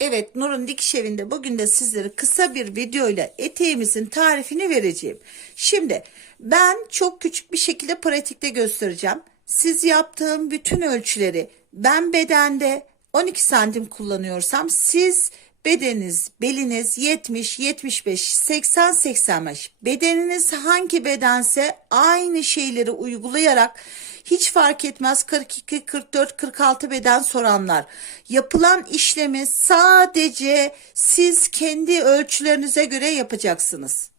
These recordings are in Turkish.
Evet Nur'un dikiş evinde bugün de sizlere kısa bir videoyla eteğimizin tarifini vereceğim. Şimdi ben çok küçük bir şekilde pratikte göstereceğim. Siz yaptığım bütün ölçüleri ben bedende 12 santim kullanıyorsam siz bedeniniz, beliniz 70, 75, 80, 85 bedeniniz hangi bedense aynı şeyleri uygulayarak hiç fark etmez 42, 44, 46 beden soranlar. Yapılan işlemi sadece siz kendi ölçülerinize göre yapacaksınız.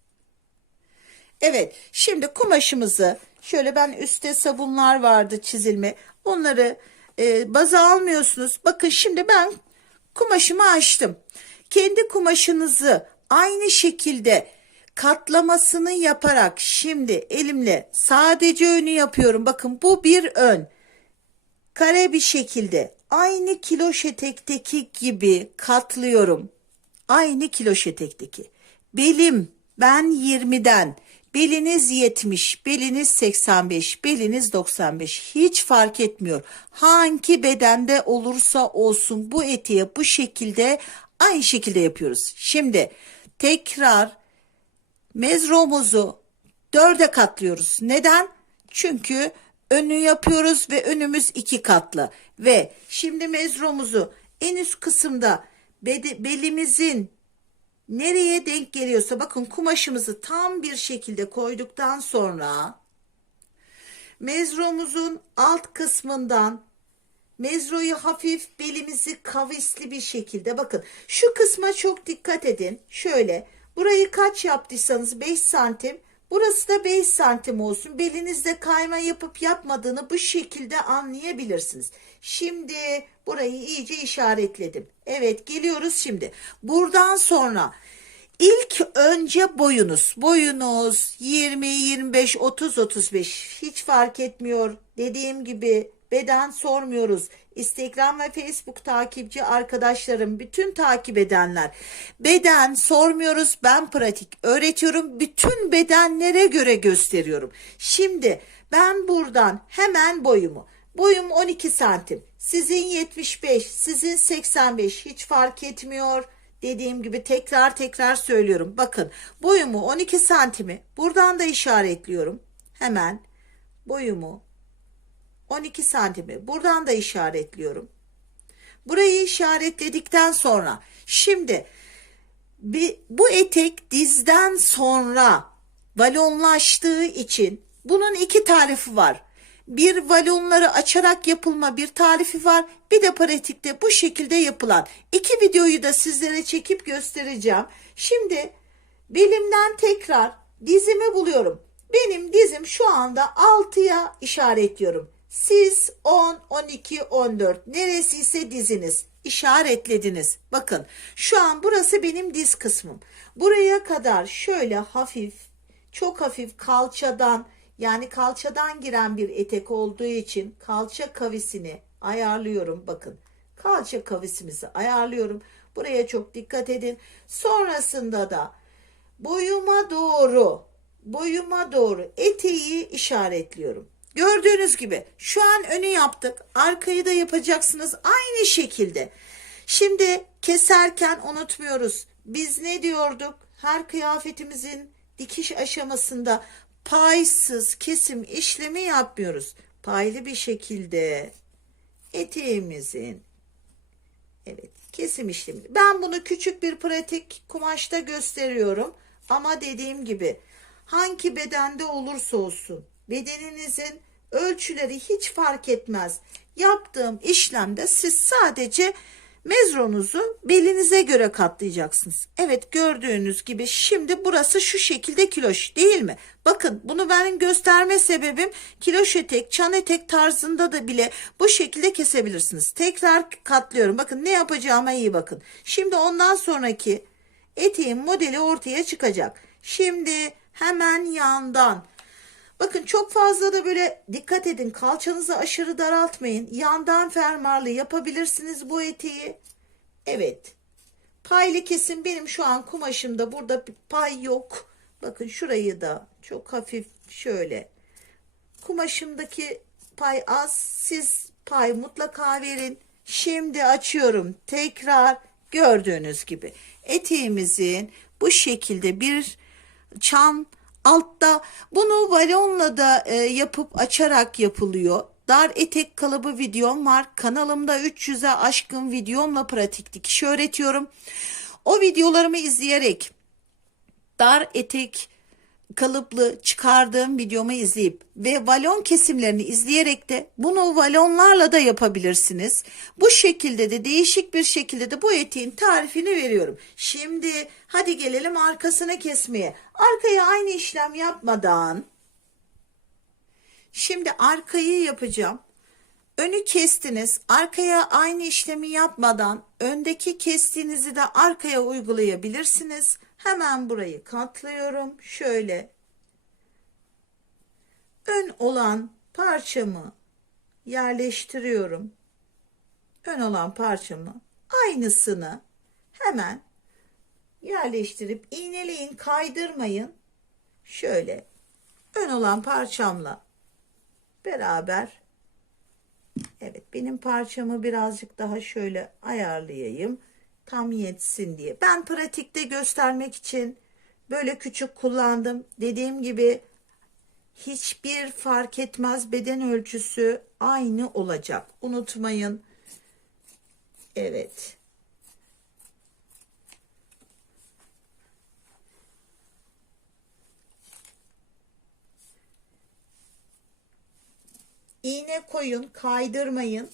Evet, şimdi kumaşımızı şöyle ben üstte sabunlar vardı çizilme. Onları e, baza almıyorsunuz. Bakın şimdi ben kumaşımı açtım. Kendi kumaşınızı aynı şekilde katlamasını yaparak şimdi elimle sadece önü yapıyorum. Bakın bu bir ön. Kare bir şekilde aynı kiloş etekteki gibi katlıyorum. Aynı kiloş etekteki. Belim ben 20'den beliniz 70, beliniz 85, beliniz 95 hiç fark etmiyor. Hangi bedende olursa olsun bu etiğe bu şekilde aynı şekilde yapıyoruz. Şimdi tekrar mezromuzu dörde katlıyoruz. Neden? Çünkü önü yapıyoruz ve önümüz iki katlı. Ve şimdi mezromuzu en üst kısımda belimizin nereye denk geliyorsa bakın kumaşımızı tam bir şekilde koyduktan sonra mezromuzun alt kısmından mezroyu hafif belimizi kavisli bir şekilde bakın şu kısma çok dikkat edin şöyle burayı kaç yaptıysanız 5 santim burası da 5 santim olsun. Belinizde kayma yapıp yapmadığını bu şekilde anlayabilirsiniz. Şimdi burayı iyice işaretledim. Evet geliyoruz şimdi. Buradan sonra İlk önce boyunuz. Boyunuz 20, 25, 30, 35 hiç fark etmiyor. Dediğim gibi beden sormuyoruz. Instagram ve Facebook takipçi arkadaşlarım, bütün takip edenler. Beden sormuyoruz. Ben pratik öğretiyorum. Bütün bedenlere göre gösteriyorum. Şimdi ben buradan hemen boyumu. Boyum 12 santim. Sizin 75, sizin 85 hiç fark etmiyor. Dediğim gibi tekrar tekrar söylüyorum. Bakın boyumu 12 santimi buradan da işaretliyorum. Hemen boyumu 12 santimi buradan da işaretliyorum. Burayı işaretledikten sonra şimdi bir, bu etek dizden sonra balonlaştığı için bunun iki tarifi var. Bir valonları açarak yapılma bir tarifi var. Bir de pratikte bu şekilde yapılan. iki videoyu da sizlere çekip göstereceğim. Şimdi belimden tekrar dizimi buluyorum. Benim dizim şu anda 6'ya işaretliyorum. Siz 10, 12, 14 neresiyse diziniz işaretlediniz. Bakın şu an burası benim diz kısmım. Buraya kadar şöyle hafif çok hafif kalçadan yani kalçadan giren bir etek olduğu için kalça kavisini ayarlıyorum. Bakın kalça kavisimizi ayarlıyorum. Buraya çok dikkat edin. Sonrasında da boyuma doğru boyuma doğru eteği işaretliyorum. Gördüğünüz gibi şu an önü yaptık. Arkayı da yapacaksınız aynı şekilde. Şimdi keserken unutmuyoruz. Biz ne diyorduk? Her kıyafetimizin dikiş aşamasında paysız kesim işlemi yapmıyoruz. Paylı bir şekilde eteğimizin evet kesim işlemi. Ben bunu küçük bir pratik kumaşta gösteriyorum. Ama dediğim gibi hangi bedende olursa olsun bedeninizin ölçüleri hiç fark etmez. Yaptığım işlemde siz sadece mezronuzu belinize göre katlayacaksınız. Evet gördüğünüz gibi şimdi burası şu şekilde kiloş değil mi? Bakın bunu benim gösterme sebebim kiloş etek, çan etek tarzında da bile bu şekilde kesebilirsiniz. Tekrar katlıyorum. Bakın ne yapacağıma iyi bakın. Şimdi ondan sonraki eteğin modeli ortaya çıkacak. Şimdi hemen yandan Bakın çok fazla da böyle dikkat edin. Kalçanızı aşırı daraltmayın. Yandan fermarlı yapabilirsiniz bu eteği. Evet. Paylı kesim benim şu an kumaşımda burada bir pay yok. Bakın şurayı da çok hafif şöyle. Kumaşımdaki pay az. Siz pay mutlaka verin. Şimdi açıyorum. Tekrar Gördüğünüz gibi eteğimizin bu şekilde bir çan altta bunu balonla da e, yapıp açarak yapılıyor. Dar etek kalıbı videom var. Kanalımda 300'e aşkın videomla pratik dikiş öğretiyorum. O videolarımı izleyerek dar etek kalıplı çıkardığım videomu izleyip ve valon kesimlerini izleyerek de bunu valonlarla da yapabilirsiniz. Bu şekilde de değişik bir şekilde de bu eteğin tarifini veriyorum. Şimdi hadi gelelim arkasını kesmeye. Arkaya aynı işlem yapmadan şimdi arkayı yapacağım. Önü kestiniz. Arkaya aynı işlemi yapmadan öndeki kestiğinizi de arkaya uygulayabilirsiniz. Hemen burayı katlıyorum. Şöyle ön olan parçamı yerleştiriyorum. Ön olan parçamı aynısını hemen yerleştirip iğneleyin, kaydırmayın. Şöyle ön olan parçamla beraber Evet benim parçamı birazcık daha şöyle ayarlayayım. Tam yetsin diye. Ben pratikte göstermek için böyle küçük kullandım. Dediğim gibi hiçbir fark etmez beden ölçüsü aynı olacak. Unutmayın. Evet. İğne koyun, kaydırmayın.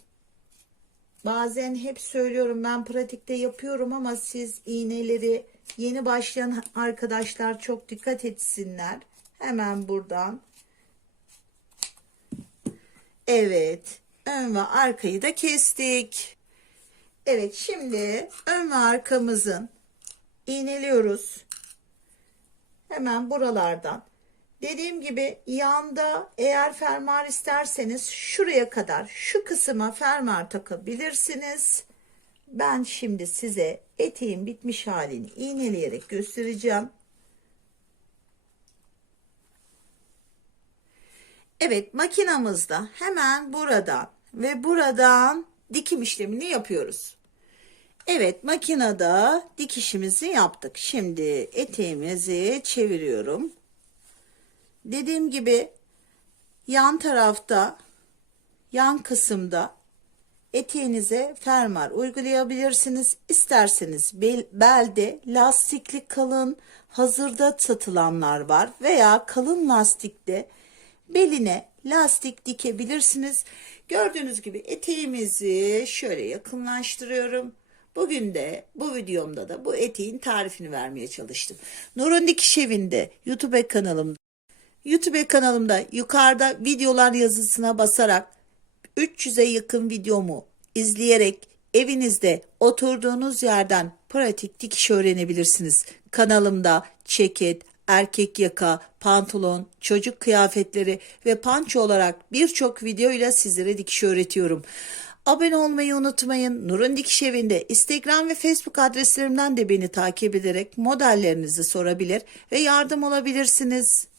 Bazen hep söylüyorum ben pratikte yapıyorum ama siz iğneleri yeni başlayan arkadaşlar çok dikkat etsinler. Hemen buradan. Evet. Ön ve arkayı da kestik. Evet şimdi ön ve arkamızın iğneliyoruz. Hemen buralardan Dediğim gibi yanda eğer fermuar isterseniz şuraya kadar şu kısma fermuar takabilirsiniz. Ben şimdi size eteğin bitmiş halini iğneleyerek göstereceğim. Evet makinamızda hemen buradan ve buradan dikim işlemini yapıyoruz. Evet makinede dikişimizi yaptık. Şimdi eteğimizi çeviriyorum. Dediğim gibi yan tarafta yan kısımda eteğinize fermuar uygulayabilirsiniz. İsterseniz bel, belde lastikli kalın hazırda satılanlar var veya kalın lastikte beline lastik dikebilirsiniz. Gördüğünüz gibi eteğimizi şöyle yakınlaştırıyorum. Bugün de bu videomda da bu eteğin tarifini vermeye çalıştım. Nurun Dikiş Evi'nde YouTube kanalımda YouTube kanalımda yukarıda videolar yazısına basarak 300'e yakın videomu izleyerek evinizde oturduğunuz yerden pratik dikiş öğrenebilirsiniz. Kanalımda ceket, erkek yaka, pantolon, çocuk kıyafetleri ve panço olarak birçok videoyla sizlere dikiş öğretiyorum. Abone olmayı unutmayın. Nurun Dikiş Evi'nde Instagram ve Facebook adreslerimden de beni takip ederek modellerinizi sorabilir ve yardım alabilirsiniz.